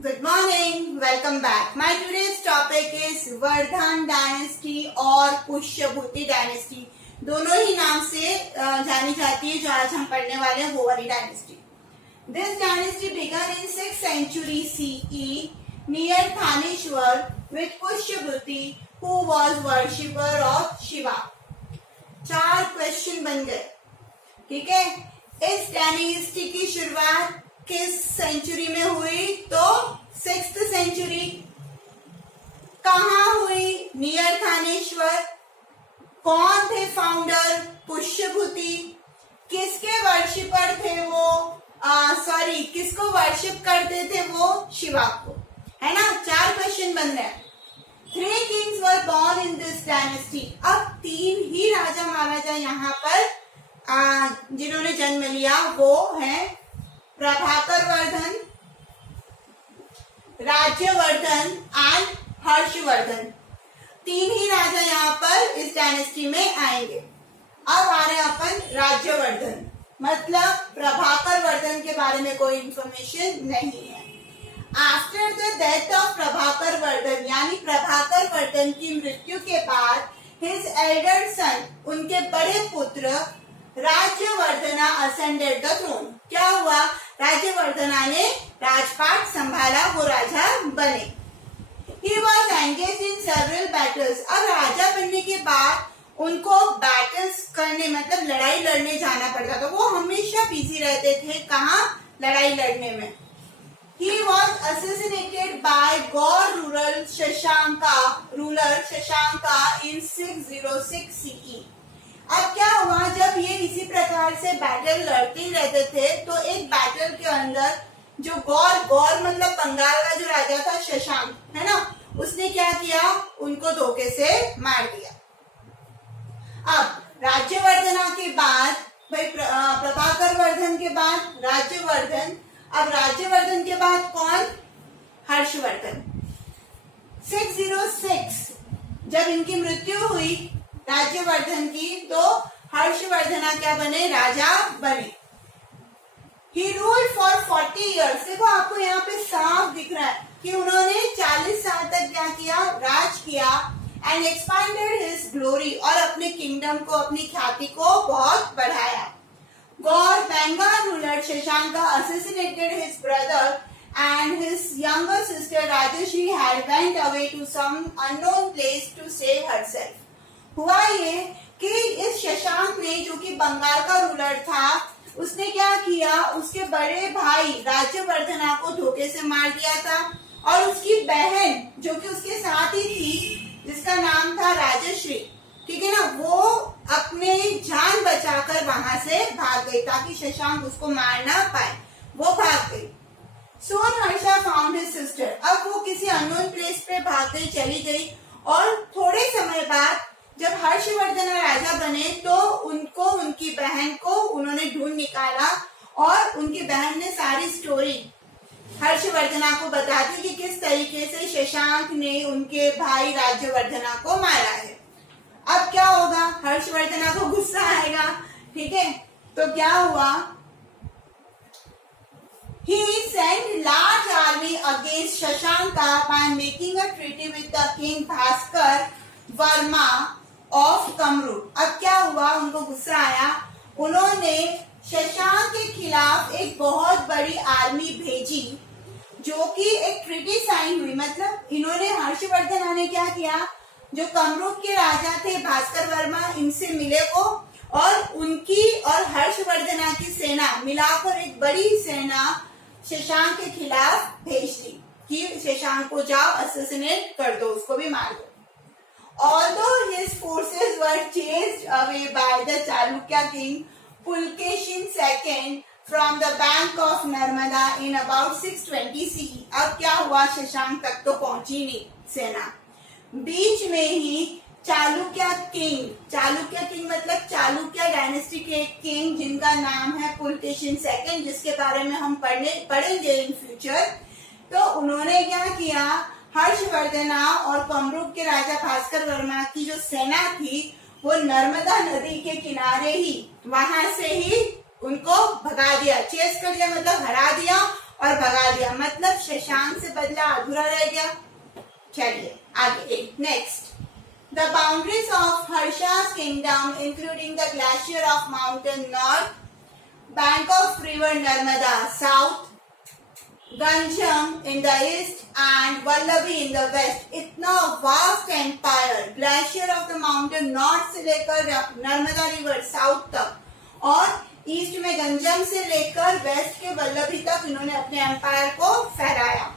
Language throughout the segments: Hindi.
Good morning. Welcome back. My today's topic is Vardhan dynasty और पुष्यभूति डायनेस्टी. दोनों ही नाम से जानी जाती है. जो आज हम पढ़ने वाले हैं वो वाली dynasty. This dynasty began in 6th century CE near Thanishwar with Pushyabhuti who was worshipper of Shiva. 4 question बन गए. ठीक है. इस डायनेस्टी की शुरुआत किस सेंचुरी में हुई? तो 6th सेंचुरी. कहाँ हुई? नियर थानेश्वर. कौन थे फाउंडर? पुष्यभूति. किसके वर्शिपर थे वो? किसको वर्शिप करते थे वो? शिवा को. है ना. 4 क्वेश्चन बन रहे हैं. 3 Kings were born in this dynasty. अब 3 ही राजा महाराजा यहाँ पर जिन्होंने जन्म लिया वो है प्रभाकर वर्धन, राज्यवर्धन एंड हर्षवर्धन. 3 ही राजा यहाँ पर इस डायनेस्टी में आएंगे. अब आ रहे हैं अपन राज्यवर्धन. मतलब प्रभाकर वर्धन के बारे में कोई इंफॉर्मेशन नहीं है. After the death of Prabhakar Vardhan यानी प्रभाकर वर्धन की मृत्यु के बाद हिज एल्डर सन उनके बड़े पुत्र राज्यवर्धना असेंडेड द थ्रोन. क्या हुआ? राज्यवर्धना ने राजपाट संभाला, वो राजा बने. He was engaged in several battles. अब राजा बनने के बाद उनको बैटल्स करने मतलब लड़ाई लड़ने जाना पड़ता था. वो हमेशा बिजी रहते थे. कहाँ? लड़ाई लड़ने में. He was assassinated by Gaur ruler Shashanka in 606 CE. अब क्या हुआ? जब ये इसी प्रकार से बैटल लड़ते ही रहते थे तो एक बैटल के अंदर जो गौर मतलब बंगाल का जो राजा था शशांक, है ना, उसने क्या किया? उनको धोखे से मार दिया. अब राज्यवर्धना के बाद भाई प्रभाकर वर्धन के बाद राज्यवर्धन. अब राज्यवर्धन के बाद कौन? हर्षवर्धन. 606 जब इनकी मृत्यु हुई राज्यवर्धन की तो हर्षवर्धना क्या बने? राजा बने. He ruled for 40 years. देखो आपको यहाँ पे साफ दिख रहा है कि उन्होंने 40 साल तक क्या किया? राज किया. एंड एक्सपांडेड हिज ग्लोरी और अपने किंगडम को, अपनी ख्याति को बहुत बढ़ाया. Gaur Bengal ruler Shashanka assassinated his brother and his younger sister Rajashri had went away to some unknown place to save herself. हुआ ये कि इस शशांक ने जो कि बंगाल का रूलर था उसने क्या किया? उसके बड़े भाई राज्यवर्धना को धोखे से मार दिया था और उसकी बहन जो कि उसके साथ ही थी जिसका नाम था राजश्री, ठीक है ना, वो अपने जान बचाकर वहां से भाग गई ताकि शशांक उसको मार ना पाए. वो भाग गई. सोन हर्षा फाउंड हिज सिस्टर. अब वो किसी अननोन प्लेस पे भाग गई, चली गई. और थोड़े समय बाद जब हर्षवर्धन राजा बने तो उनको, उनकी बहन को उन्होंने ढूंढ निकाला और उनकी बहन ने सारी स्टोरी हर्षवर्धना को बता दी कि किस तरीके से शशांक ने उनके भाई राज्यवर्धना को मारा है. अब क्या होगा? हर्षवर्धना को गुस्सा आएगा. ठीक है, तो क्या हुआ? He sent large army against Shashanka by making a treaty with the king Bhaskar Varma of Kamrup. अब क्या हुआ? उनको गुस्सा आया. उन्होंने शशांक के खिलाफ एक बहुत बड़ी आर्मी भेजी जो कि एक ट्रीटी साइन हुई. मतलब इन्होंने, हर्षवर्धन ने क्या किया? जो कमरूप के राजा थे भास्कर वर्मा, इनसे मिले वो और उनकी और हर्षवर्धना की सेना मिलाकर एक बड़ी सेना शशांक के खिलाफ भेज दी कि शशांक को जाओ असैसिनेट कर दो, उसको भी मार दो. Although his forces were chased away by the Chalukya king Pulkeshin II from the bank of Narmada in about 620 CE. अब क्या हुआ? शशांक तक तो पहुंची नहीं सेना. बीच में ही चालुक्य किंग मतलब चालुक्य डायनेस्टी के एक किंग जिनका नाम है पुलकेशिन II, जिसके बारे में हम पढ़ेंगे इन फ्यूचर. तो उन्होंने क्या किया? हर्षवर्धना और कमरूप के राजा भास्कर वर्मा की जो सेना थी वो नर्मदा नदी के किनारे ही, वहां से ही उनको भगा दिया, चेस कर दिया, मतलब हरा दिया और भगा दिया, मतलब शशांक से बदला अधूरा रह गया। चलिए आगे next. The boundaries of Harsha's kingdom, including the glacier of mountain north, bank of river Narmada south, Ganjam in the east and Vallabhi in the west. इतना vast empire, glacier of the mountain north से लेकर नर्मदा रिवर साउथ तक और ईस्ट में गंजम से लेकर वेस्ट के वल्लभी तक इन्होंने अपने एम्पायर को फहराया।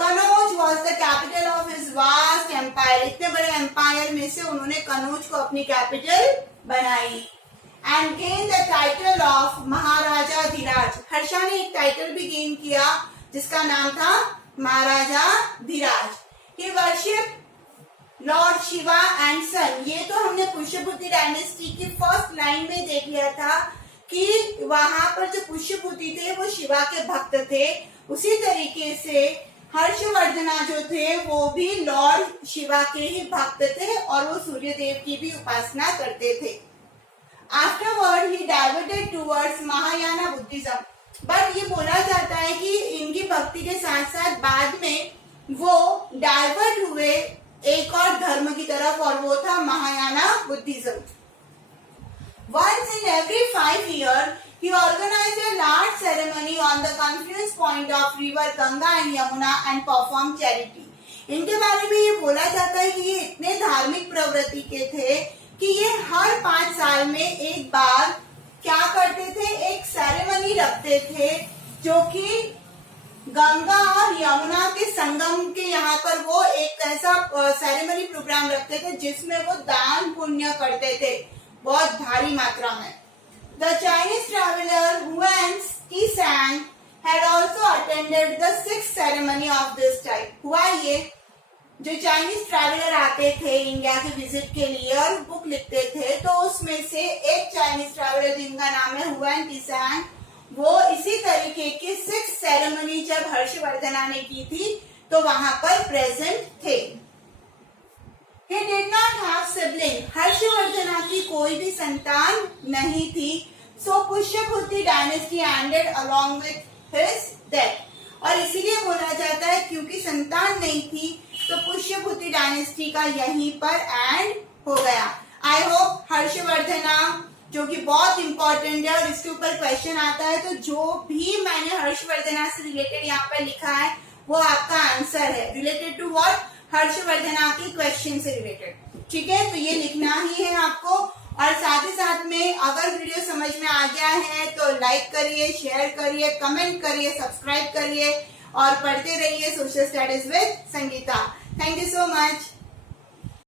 Kannauj was the capital of his vast empire. इतने बड़े एम्पायर में से उन्होंने कनौज को अपनी कैपिटल बनाई। And gain the title of Maharaja Dhiraj. Harsha ने एक टाइटल भी गेन किया जिसका नाम था Maharaja Dhiraj. He worship lord Shiva and sun. ये तो हमने पुष्यभूति डायनेस्टी की फर्स्ट लाइन में देख लिया था कि वहां पर जो पुष्यभूति थे वो शिवा के भक्त थे। उसी तरीके से हर्षवर्धना जो थे वो भी लॉर्ड शिवा के ही भक्त थे और वो सूर्य देव की भी उपासना करते थे। Afterward he diverted towards Mahayana Buddhism. But ये बोला जाता है कि इनकी भक्ति के साथ साथ बाद में वो डाइवर्ट हुए एक और धर्म की तरफ और वो था Mahayana Buddhism. Once in every 5 years, he organized a large ceremony on the confluence point of river Ganga and Yamuna and performed charity. इनके बारे में ये बोला जाता है कि ये इतने धार्मिक प्रवृत्ति के थे कि ये हर 5 साल में एक बार क्या करते थे, एक सेरेमनी रखते थे जो कि गंगा और यमुना के संगम के यहाँ पर वो एक ऐसा सेरेमनी प्रोग्राम रखते थे जिसमें वो दान पुण्य करते थे बहुत भारी मात्रा में। The Chinese traveler Huan Qishan had also attended the 6th ceremony of this type. हुआ ये, जो चाइनीज ट्रैवलर आते थे इंडिया के विजिट के लिए और बुक लिखते थे, तो उसमें से एक चाइनीज ट्रैवलर जिनका नाम है हुआन किसान, वो इसी तरीके की 6th सेरेमनी जब हर्षवर्धना ने की थी तो वहां पर प्रेजेंट थे। He did not have sibling. Harshavardhana की कोई भी संतान नहीं थी। So Pushyabhuti dynasty ended along with his death. और इसीलिए बोला जाता है क्योंकि संतान नहीं थी तो पुष्यभूति डायनेस्टी का यहीं पर एंड हो गया। आई होप हर्षवर्धना जो कि बहुत इंपॉर्टेंट है और इसके ऊपर क्वेश्चन आता है, तो जो भी मैंने हर्षवर्धना से रिलेटेड यहाँ पर लिखा है वो आपका आंसर है, रिलेटेड टू व्हाट, हर्षवर्धना की क्वेश्चन से रिलेटेड। ठीक है, तो ये लिखना ही है आपको। और साथ ही साथ में अगर वीडियो समझ में आ गया है तो लाइक करिए, शेयर करिए, कमेंट करिए, सब्सक्राइब करिए और पढ़ते रहिए social studies with Sangeeta. Thank you so much.